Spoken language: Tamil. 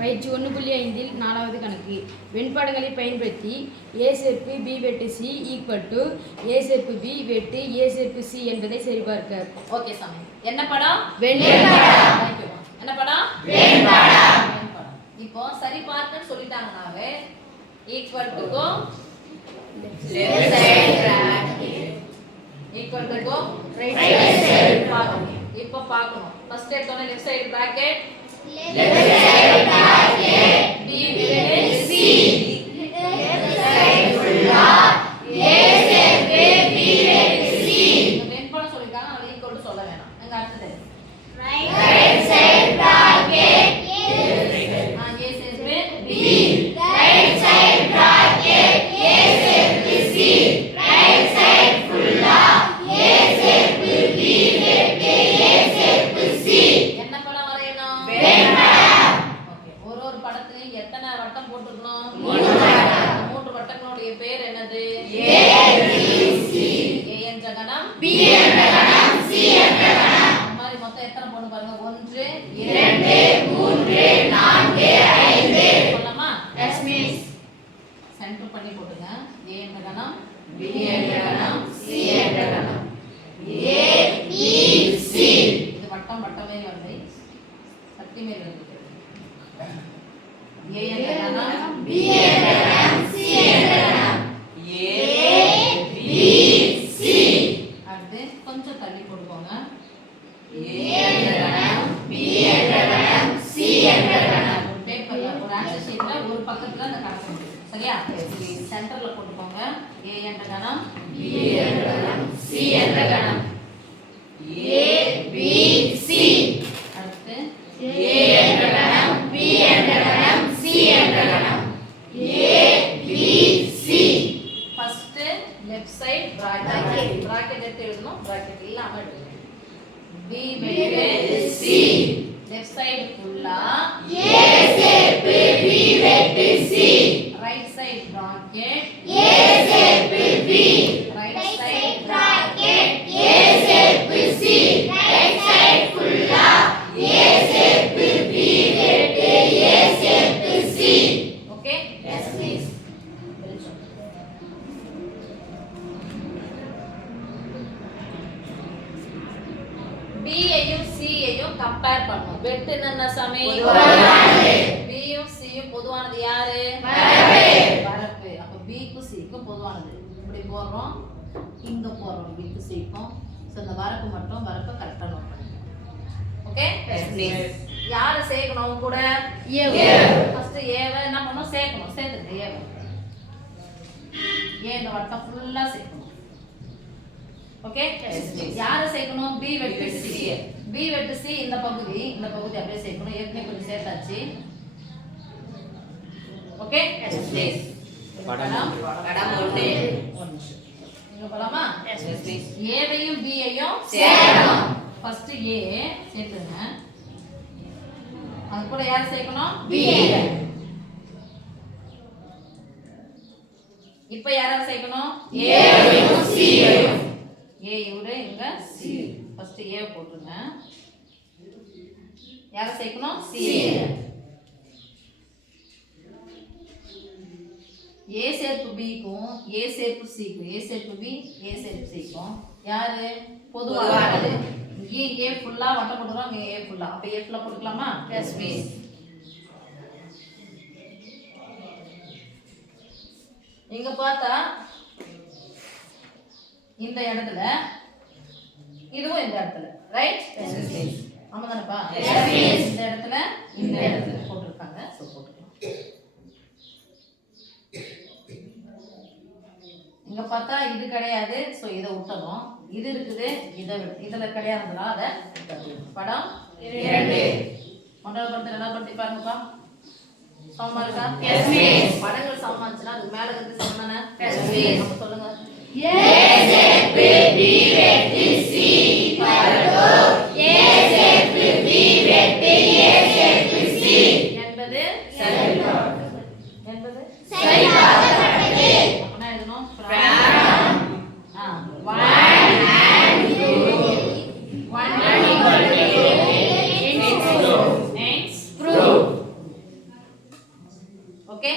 பயிற்சி 1.5 4வது கணக்கு. வெண்பாடுகளை பயன்படுத்தி a சேர்ப்பு b வெட்டு c ஈக்குவல் டு a சேர்ப்பு b வெட்டு a சேர்ப்பு c என்பதை சரிபார்க்க. ஓகே சாமி. என்ன படம்? வெண்பாடம். என்ன படம்? வெண்பாடம். இப்போ சரி பார்க்கன்னு சொல்லிட்டாங்கனாவே equal to left side bracket equal to right side பார்க்கணும். இப்போ பார்க்கணும். ஃபர்ஸ்ட் எடுத்தோனே left side bracket left side bracket b with c left side fulla a சேர்ப்பு b with c வெண்பாடம் சொல்லிருக்காங்க. அது ஈக்குவல் டு சொல்ல வேணாம். எங்க அடுத்தது right side bracket a சேர்ப்பு b right side bracket a சேர்ப்பு c right side fulla a சேர்ப்பு b with a சேர்ப்பு c என்ன படம் வரையணும்? ஒரு படத்துலயும் எத்தனை வட்டம் போட்டுக்கணும்? 3 வட்டம். 3 வட்டங்களுடைய பேர் என்னது? A B C. A என்ற கணம், B என்ற கணம், C என்ற கணம். இந்த மாதிரி மொத்தம் எத்தனை போடு பாருங்க. 1 2 3 4 5 சொல்லலாமா? Yes miss. சென்டர் பண்ணி போடுங்க. A என்ற கணம், B என்ற கணம், C என்ற கணம். A B C. இது வட்டம் வட்டமே வருது. சக்தி மேல் வருது. A என்ற கணம், B என்ற கணம், C என்ற கணம். A B C. அடுத்து கொஞ்சம் தள்ளி போடுவோங்க. A என்ற கணம், B என்ற கணம், C என்ற கணம். ஒரு பேப்பர்ல ஒரு ஆன்சர் ஷீட்ல ஒரு பக்கத்துல அந்த கணக்கு இருக்கு. சரியா? சென்டர்ல போட்டுக்கோங்க. A என்ற கணம், B என்ற கணம், C என்ற கணம். A B C. அடுத்து A என்ற கணம், B என்ற கணம், C என்ற கணம். A B C. First left side bracket. Bracket எடுத்து எழுதணும். பிராக்கெட் இல்லாம எழுதணும். B வெட்டு C. லெஃப்ட் சைடு ஃபுல்லா A சேர்ப்பு B வெட்டு C. Right side bracket A சேர்ப்பு B. Right side bracket A சேர்ப்பு C. ரைட் சைடு ஃபுல்லா A சேர்ப்பு B வெட்டு A சேர்ப்பு C. Okay? Yes please. B ஐயும் C ஐயும் கம்பேர் பண்ணனும். வெட்டு என்ன சாமி? பொதுவானது. B யும் C யும் பொதுவானது யாரு? வரப்பு. வரப்பு. அப்ப B க்கு C க்கு பொதுவானது. இப்படி போறோம். இங்க போறோம் B க்கு C க்கும். சோ இந்த வரப்பு மட்டும் வரப்ப கரெக்ட்டா நோட் பண்ணுங்க. ஓகே? Yes please. யார சேர்க்கணும் கூட? A. ஃபர்ஸ்ட் A வை என்ன பண்ணனும்? சேர்க்கணும். சேர்த்துங்க A வை. A இந்த வட்டம் ஃபுல்லா சேர்க்கணும். ஓகே? Yes please. யார சேர்க்கணும்? B வெட்டு C. B வெட்டு C இந்த பகுதி அப்படியே சேர்க்கணும். ஏற்கனவே கொஞ்சம் சேர்த்தாச்சு. ஓகே? Yes please. படம் 1 இங்க போலாமா? Yes please. A வையும் B ஐயும் சேர்க்கணும். ஃபர்ஸ்ட் A சேர்த்துங்க. அது கூட யார சேர்க்கணும்? B. இப்போ யார சேர்க்கணும்? A வையும் C வையும். A இவரு இங்க C. ஃபர்ஸ்ட் A போட்டுங்க. யார சேர்க்கணும்? C. A சேர்ப்பு B க்கும் A சேர்ப்பு C க்கும் A சேர்ப்பு B A சேர்ப்பு C க்கும் யாரு பொதுவானது? இங்கே A ஃபுல்லா வட்டம் போடுறோம். இங்க A ஃபுல்லா. அப்ப A ஃபுல்லா போட்டுக்கலாமா? Yes please. இங்க பார்த்தா இந்த இடத்துல இதுவும் இந்த இடத்துல ரைட்? Yes please. ஆமா தானப்பா? Yes please. இந்த இடத்துல போட்டுருக்காங்க. சோ போட்டுக்கலாம். இங்க பார்த்தா இது கிடையாது. சோ இத விட்டணும். இது இருக்குது. இதுல கிடையாதுனா அத படம் 2 மொதல் படத்தை என்ன பண்ணி பாருங்கப்பா. சமமா இருக்கா? Yes miss. படங்கள் சமமா இருந்துச்சுனா அது மேல இருந்து சமமான எஸ் மிஸ். அப்ப சொல்லுங்க. A சேர்ப்பு B வெட்டு C = A சேர்ப்பு B வெட்டு A சேர்ப்பு C என்பது சரிபார்ப்பு. என்பது சரிபார்க்கப்பட்டது. அப்ப என்ன எழுதணும்? ஓகே